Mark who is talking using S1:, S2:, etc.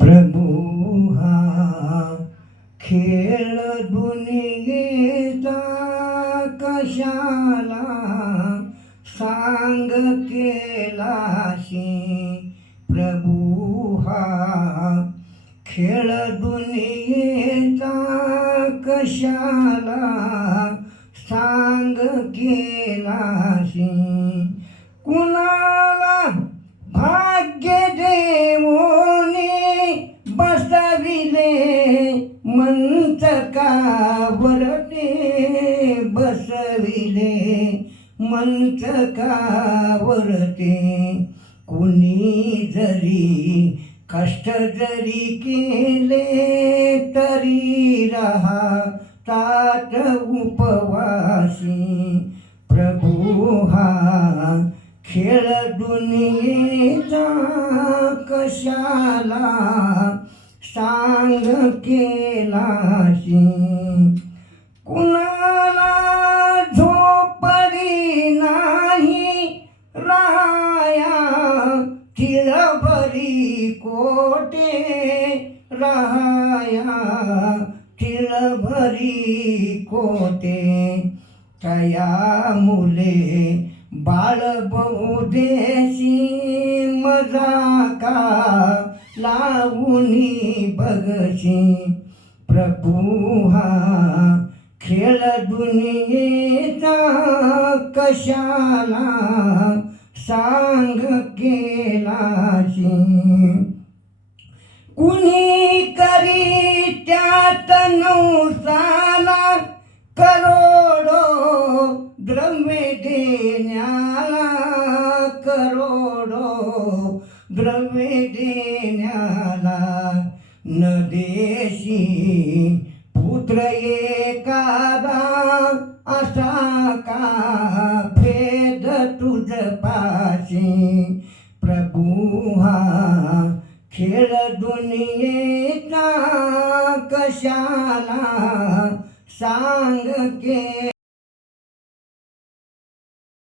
S1: प्रभू हा खेळ दुनियेचा कशाला सांग केलाशी. प्रभू हा खेळ दुनियेचा कशाला सांग केलाशी. कुणा मंचकावर बसविले. मंचकावरते कुणी जरी कष्ट जरी केले तरी रहा तात उपवासी. प्रभू हा खेळ दुनियेचा कशाला सांग केलाशी. कुणाला झोपडी नाही राया तिळभरी कोटे राया तिळभरी कोटे कया मुले बाळ बहुदेशी मजा का लावूनी बघशी प्रभू हा खेळ दुनियेचा कशाला सांग केलाशी? कुणी करी त्यात नवसाला करोडो द्रव्य देण्या द्रव्य देण्याला न देशी पुत्र एकादा असा का भेद तुझ पाशी? प्रभू हा खेळ दुनियेचा कशाला सांग के